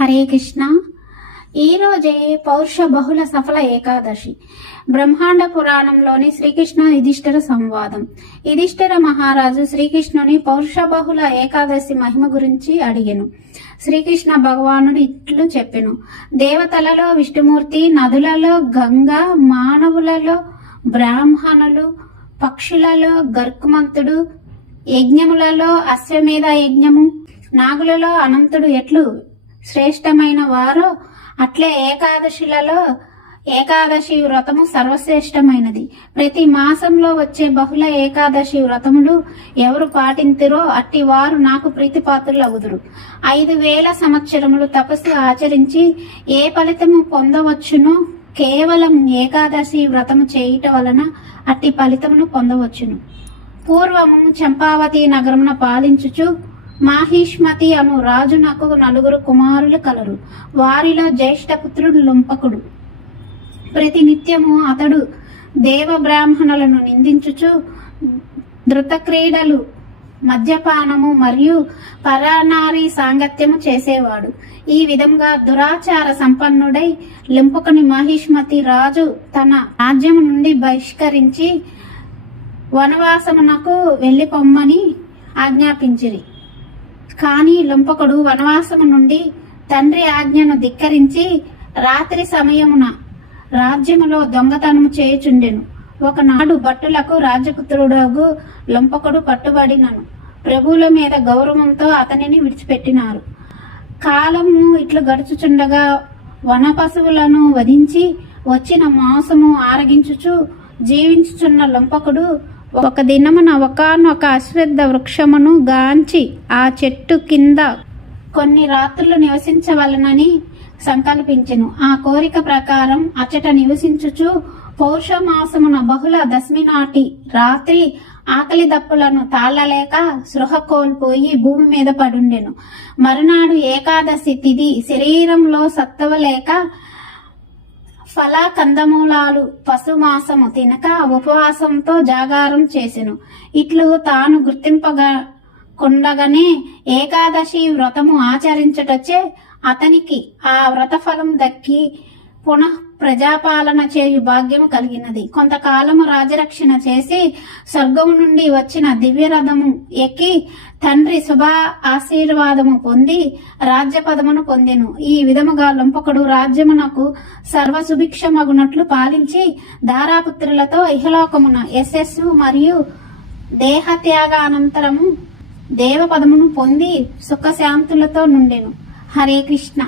హరే కృష్ణ. ఈరోజే పౌరుష బహుళ సఫల ఏకాదశి. బ్రహ్మాండ పురాణంలోని శ్రీకృష్ణ యుధిష్ఠిర సంవాదం. యుధిష్ఠిర మహారాజు శ్రీకృష్ణుని పౌరుష బహుళ ఏకాదశి మహిమ గురించి అడిగెను. శ్రీకృష్ణ భగవానుడు ఇట్లు చెప్పెను: దేవతలలో విష్ణుమూర్తి, నదులలో గంగా, మానవులలో బ్రాహ్మణులు, పక్షులలో గర్కుమంతుడు, యజ్ఞములలో అశ్వమేధ యజ్ఞము, నాగులలో అనంతుడు ఎట్లు శ్రేష్టమైన వారో అట్లే ఏకాదశిలలో ఏకాదశి వ్రతము సర్వశ్రేష్టమైనది. ప్రతి మాసంలో వచ్చే బహుళ ఏకాదశి వ్రతములు ఎవరు పాటింతురో అట్టి వారు నాకు ప్రీతిపాత్రులు అగుదురు. 5000 సంవత్సరములు తపస్సు ఆచరించి ఏ ఫలితము పొందవచ్చునో కేవలం ఏకాదశి వ్రతము చేయుట వలన అట్టి ఫలితమును పొందవచ్చును. పూర్వము చంపావతి నగరమున పాలించుచు మాహిష్మతి అను రాజునకు 4 కుమారులు కలరు. వారిలో జ్యేష్ఠపుత్రుడు లుంపకుడు. ప్రతినిత్యము అతడు దేవ బ్రాహ్మణులను నిందించుచు ధృత క్రీడలు, మద్యపానము మరియు పరనారీ సాంగత్యము చేసేవాడు. ఈ విధంగా దురాచార సంపన్నుడై లింపకుని మహిష్మతి రాజు తన రాజ్యము నుండి బహిష్కరించి వనవాసమునకు వెళ్ళిపొమ్మని ఆజ్ఞాపించిరి. కాని లుంపకుడు వనవాసము నుండి తండ్రి ఆజ్ఞను ధిక్కరించి రాత్రి సమయమున రాజ్యములో దొంగతనము చేయుచుండెను. ఒకనాడు భట్టులకు రాజపుత్రుడు లుంపకుడు పట్టుబడినను. ప్రభువుల మీద గౌరవంతో అతనిని విడిచిపెట్టినారు. కాలము ఇట్లు గడుచుచుండగా వన పశువులను వధించి వచ్చిన మాంసము ఆరగించుచు జీవించుచున్న లుంపకుడు ఒక దినమున ఒకానొక అశ్వత్థ వృక్షమును గాంచి ఆ చెట్టు కింద కొన్ని రాత్రులు నివసించవలనని సంకల్పించెను. ఆ కోరిక ప్రకారం అచట నివసించుచు పౌషమాసమున బహుళ దశమి నాటి రాత్రి ఆకలి దప్పులను తాళలేక సృహ కోల్పోయి భూమి మీద పడుండెను. మరునాడు ఏకాదశి తిథి. శరీరంలో సత్తువ లేక ఫల కందమూలాలు పశుమాసము తినక ఉపవాసంతో జాగారం చేసెను. ఇట్లు తాను గుర్తింపగా కొండగానే ఏకాదశి వ్రతము ఆచరించటచే అతనికి ఆ వ్రత ఫలం దక్కి పునః ప్రజాపాలన చేయు భాగ్యము కలిగినది. కొంతకాలము రాజరక్షణ చేసి స్వర్గము నుండి వచ్చిన దివ్యరథము ఎక్కి తండ్రి శుభ ఆశీర్వాదము పొంది రాజ్యపదమును పొందెను. ఈ విధముగా లుంపకుడు రాజ్యమునకు సర్వసుభిక్షమగునట్లు పాలించి ధారాపుత్రులతో ఇహలోకమున యశస్సు మరియు దేహత్యాగానంతరము దేవపదమును పొంది సుఖశాంతులతో నుండెను. హరే కృష్ణ.